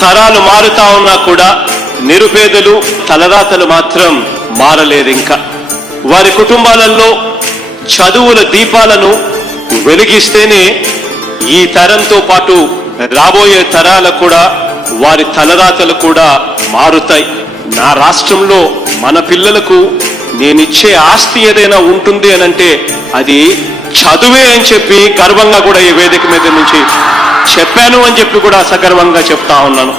తరాలు మారుతా ఉన్నా కూడా నిరుపేదలు తలదాతలు మాత్రం మారలేదు ఇంకా వారి కుటుంబాలలో చదువుల దీపాలను వెలిగిస్తేనే ఈ తరంతో పాటు రాబోయే తరాలకు కూడా వారి తలరాతలు కూడా మారుతాయి. నా రాష్ట్రంలో మన పిల్లలకు నేనిచ్చే ఆస్తి ఏదైనా ఉంటుంది అనంటే అది చదువే అని చెప్పి గర్వంగా కూడా ఈ వేదిక మీద నుంచి చెప్పాను అని చెప్పి కూడా సగర్వంగా చెప్తా ఉన్నాను.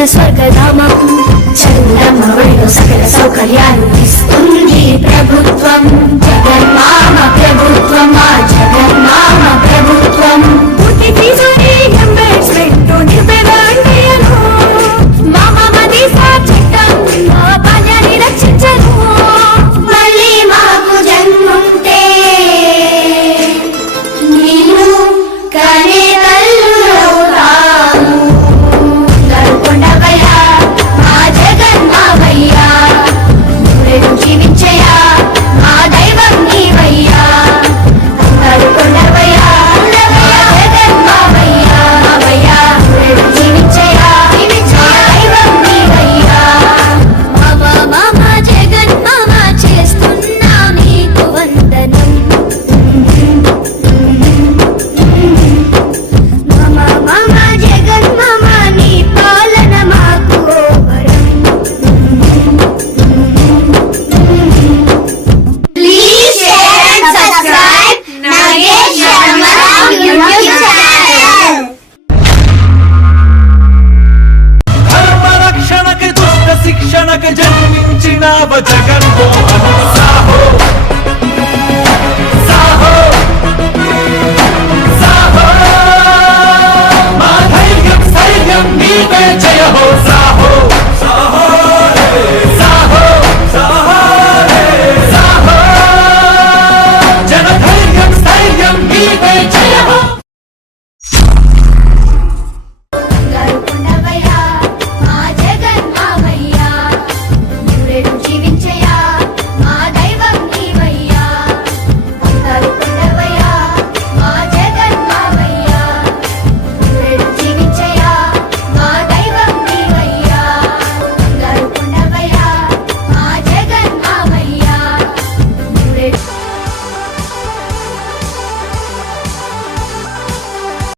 ఇది స్వర్గధామం చంద్రమౌళిలో సకల సౌకర్యాలు ఇస్తుంది ప్రభుత్వం. మనకు జన్మించినావ జగన్మోహన్ సాహో.